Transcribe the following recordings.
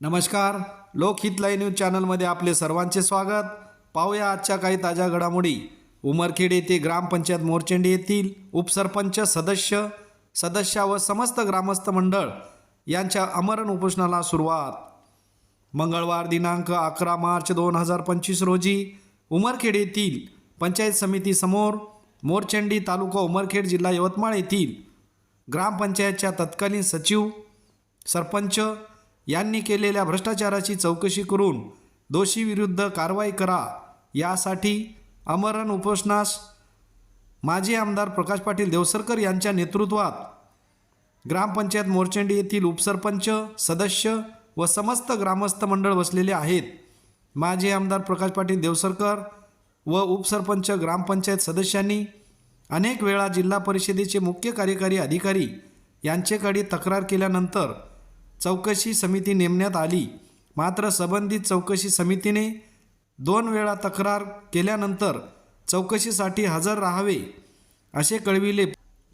नमस्कार. लोकहित live news चॅनलमध्ये आपले सर्वांचे स्वागत. पाहूया आजच्या काही ताज्या घडामोडी. उमरखेड येथे ग्रामपंचायत मोरचेंडी येथील उपसरपंच सदस्य सदस्य व समस्त ग्रामस्थ मंडळ यांच्या अमरण उपोषणाला सुरुवात. मंगळवार दिनांक अकरा मार्च दोन हजार पंचवीस रोजी उमरखेड येथील पंचायत समितीसमोर मोरचेंडी तालुका उमरखेड जिल्हा यवतमाळ येथील ग्रामपंचायतच्या तत्कालीन सचिव सरपंच यांनी केलेल्या भ्रष्टाचाराची चौकशी करून दोषीविरुद्ध कारवाई करा. यासाठी अमरण उपोषणास माजी आमदार प्रकाश पाटील देवसरकर यांच्या नेतृत्वात ग्रामपंचायत मोर्चंडी येथील उपसरपंच सदस्य व समस्त ग्रामस्थ मंडळ बसलेले आहेत. माजी आमदार प्रकाश पाटील देवसरकर व उपसरपंच ग्रामपंचायत सदस्यांनी अनेक वेळा जिल्हा परिषदेचे मुख्य कार्यकारी अधिकारी यांचेकडे तक्रार केल्यानंतर चौकशी समिती नेमण्यात आली. मात्र संबंधित चौकशी समितीने दोन वेळा तक्रार केल्यानंतर चौकशीसाठी हजर राहावे असे कळविले.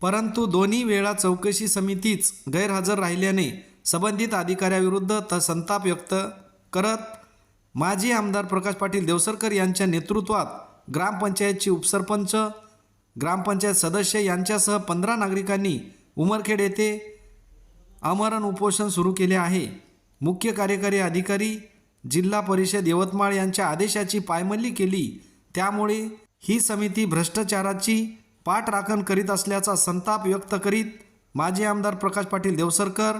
परंतु दोन्ही वेळा चौकशी समितीच गैरहजर राहिल्याने संबंधित अधिकाऱ्याविरुद्ध त संताप व्यक्त करत माजी आमदार प्रकाश पाटील देवसरकर यांच्या नेतृत्वात ग्रामपंचायतची उपसरपंच ग्रामपंचायत सदस्य यांच्यासह पंधरा नागरिकांनी उमरखेड येथे आमरण उपोषण सुरू केले आहे. मुख्य कार्यकारी अधिकारी जिल्हा परिषद यवतमाळ यांच्या आदेशाची पायमल्ली केली. त्यामुळे ही समिती भ्रष्टाचाराची पाठराखण करीत असल्याचा संताप व्यक्त करीत माजी आमदार प्रकाश पाटील देवसरकर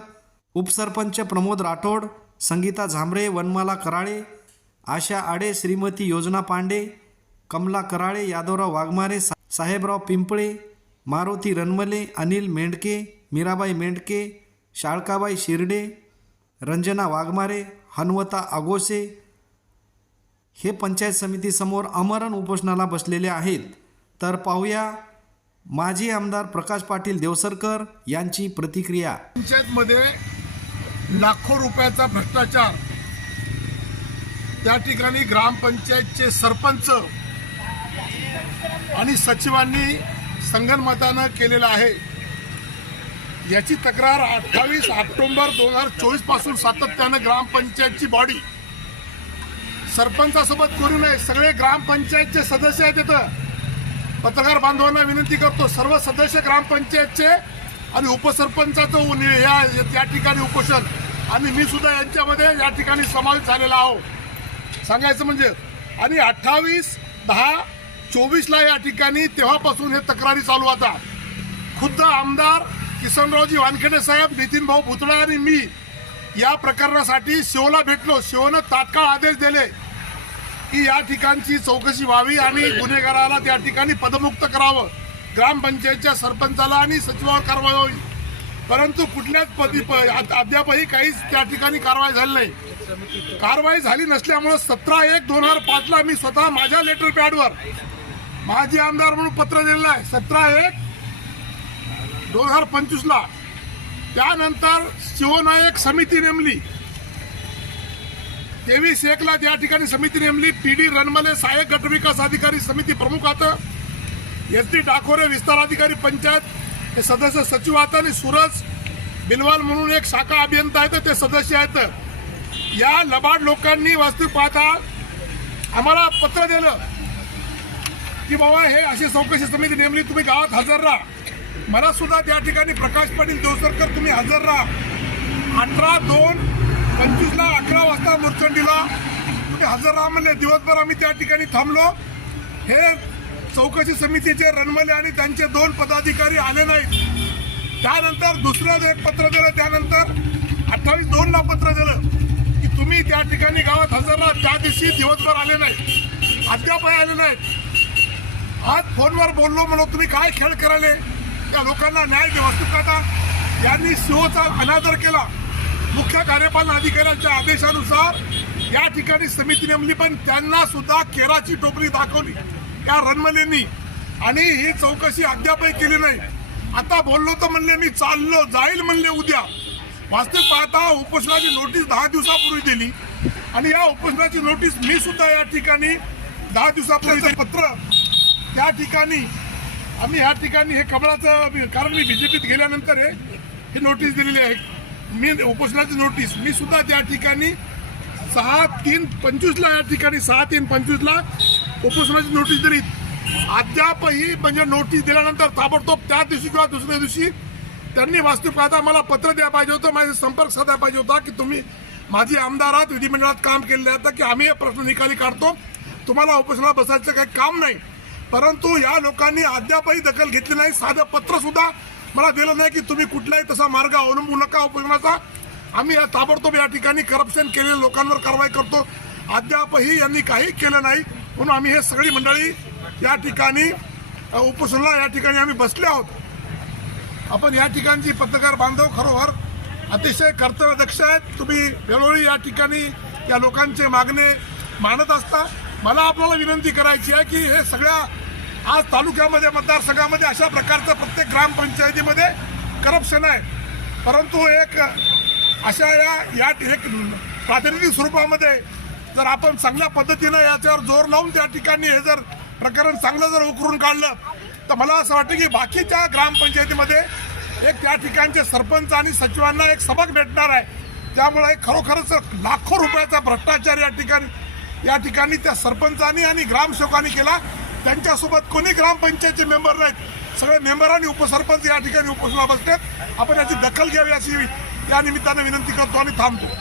उपसरपंच प्रमोद राठोड संगीता झांबरे वनमाला कराळे आशा आडे श्रीमती योजना पांडे कमला कराळे यादवराव वाघमारे सा साहेबराव पिंपळे मारुती रनमले अनिल मेंढके मीराबाई मेंढके शाळकाबाई शिर्डे रंजना वाघमारे हनुवता आगोसे हे पंचायत समितीसमोर अमरण उपोषणाला बसलेले आहेत. तर पाहूया माजी आमदार प्रकाश पाटील देवसरकर यांची प्रतिक्रिया. पंचायतमध्ये लाखो रुपयाचा भ्रष्टाचार. त्या ठिकाणी ग्रामपंचायतचे सरपंच आणि सचिवांनी संगनमतानं केलेलं आहे. याची तक्रार अठ्ठावीस ऑक्टोबर दोन हजार चोवीसपासून सातत्यानं ग्रामपंचायतची बॉडी सरपंचासोबत करू नये. सगळे ग्रामपंचायतचे सदस्य आहेत तिथं पत्रकार बांधवांना विनंती करतो सर्व सदस्य ग्रामपंचायतचे आणि उपसरपंचाचं उ- नि- या या ठिकाणी उपोषण. आणि मी सुद्धा यांच्यामध्ये या ठिकाणी समावेश झालेला आहो. सांगायचं म्हणजे आणि अठ्ठावीस दहा चोवीसला या ठिकाणी तेव्हापासून हे तक्रारी चालू आता. खुद्द आमदार किसनरावजी वानखेडे साहेब नितीन भाऊ भुतळा आणि मी या प्रकरणासाठी शिवला भेटलो. शिवनं तात्काळ आदेश दिले की या ठिकाणची चौकशी व्हावी आणि गुन्हेगाराला त्या ठिकाणी पदमुक्त करावं. ग्रामपंचायतच्या सरपंचाला आणि सचिवावर कारवाई व्हावी. परंतु कुठल्याच पदी अद्यापही काहीच त्या ठिकाणी कारवाई झाली नाही. कारवाई झाली नसल्यामुळं सतरा एक दोन हजार पाचला मी स्वतः माझ्या लेटर पॅडवर माजी आमदार म्हणून पत्र दिलेलं आहे. सतरा एक दोन हजार पंचवीसला. त्यानंतर शिवनायक समिती नेमली. तेवीस एकला त्या ठिकाणी समिती नेमली. पी डी रणमले सहाय्यक गटविकास अधिकारी समिती प्रमुख आता. एस डी डाकोरे विस्तार अधिकारी पंचायत हे सदस्य सचिव आहेत आणि सूरज बिलवाल म्हणून एक शाखा अभियंता आहेत ते सदस्य आहेत. या लबाड लोकांनी वास्तविक पाहता आम्हाला पत्र दिलं की बाबा हे अशी चौकशी समिती नेमली. तुम्ही गावात हजर राहा. मला सुद्धा त्या ठिकाणी प्रकाश पाटील देवसरकर तुम्ही हजर राहा. अठरा दोन पंचवीसला अकरा वाजता मुरचंडीला तुम्ही हजर राहा म्हणले. दिवसभर आम्ही त्या ठिकाणी थांबलो. हे चौकशी समितीचे रणमले आणि त्यांचे दोन पदाधिकारी आले नाहीत. त्यानंतर दुसरं एक पत्र दिलं त्यानंतर अठ्ठावीस दोनला पत्र दिलं की तुम्ही त्या ठिकाणी गावात हजर राहा. त्या दिवशी दिवसभर आले नाही अद्यापही आले नाहीत. आज फोनवर बोललो म्हणून तुम्ही काय खेळ करायले? त्या लोकांना न्याय दे वास्तविकता यांनी शिवचा अनादर केला. मुख्य कार्यपालन अधिकाऱ्यांच्या आदेशानुसार या ठिकाणी समिती नेमली पण त्यांना सुद्धा केराची टोपली दाखवली. या रणमलेंनी. आणि ही चौकशी अद्यापही केली नाही. आता बोललो तर म्हणले मी चाललो जाईल म्हणले उद्या. वास्तविक पाहता उपोषणाची नोटीस दहा दिवसापूर्वी दिली. आणि या उपोषणाची नोटीस मी सुद्धा या ठिकाणी दहा दिवसापूर्वी पत्र त्या ठिकाणी आम्ही ह्या ठिकाणी हे कमळाचं कारण मी बीजेपीत गेल्यानंतर हे नोटीस दिलेली आहे. मी उपोषणाची नोटीस मी सुद्धा त्या ठिकाणी सहा तीन पंचवीसला या ठिकाणी सहा तीन पंचवीसला उपोषणाची नोटीस दिली. अद्यापही म्हणजे नोटीस दिल्यानंतर ताबडतोब त्या दिवशी किंवा दुसऱ्या दिवशी त्यांनी वास्तू पाहता मला पत्र द्या पाहिजे होतं माझे संपर्क साधा पाहिजे होता की तुम्ही माझी आमदारात विधिमंडळात काम केलेले आहे की आम्ही हे प्रश्न निकाली काढतो. तुम्हाला उपोषणाला बसायचं काही काम नाही. परंतु या लोकांनी अद्यापही दखल घेतली नाही. साधं पत्र सुद्धा मला दिलं नाही की तुम्ही कुठलाही तसा मार्ग अवलंबू नका उपयोगाचा. आम्ही या ताबडतोब या ठिकाणी करप्शन केलेल्या लोकांवर कारवाई करतो. अद्यापही यांनी काही केलं नाही. म्हणून आम्ही हे सगळी मंडळी या ठिकाणी अ, उपोषणाला या ठिकाणी आम्ही बसले आहोत. आपण या ठिकाणची पत्रकार बांधव खरोखर अतिशय कर्तव्यदक्ष आहेत. तुम्ही वेळोवेळी या ठिकाणी या लोकांचे मागणे मानत असता. मला आपल्याला विनंती करायची आहे की हे सगळ्या आज तालुक्यामध्ये मतदारसंघामध्ये अशा प्रकारचं प्रत्येक ग्रामपंचायतीमध्ये करप्शन आहे. परंतु एक अशा या या एक प्रातिनिधिक स्वरूपामध्ये जर आपण चांगल्या पद्धतीनं याच्यावर जोर लावून त्या ठिकाणी हे जर प्रकरण चांगलं जर उकरून काढलं तर मला असं वाटतं की बाकीच्या ग्रामपंचायतीमध्ये एक त्या ठिकाणचे सरपंच आणि सचिवांना एक सबक भेटणार आहे. त्यामुळे खरोखरच लाखो रुपयाचा भ्रष्टाचार या ठिकाणी या ठिकाणी त्या सरपंचांनी आणि ग्रामसेवकांनी केला. त्यांच्यासोबत कोणी ग्रामपंचायतचे मेंबर नाहीत. सगळे मेंबर आणि उपसरपंच या ठिकाणी उपस्थित बसतात आपण याची दखल घ्यावी अशी या निमित्तानं विनंती करतो आणि थांबतो.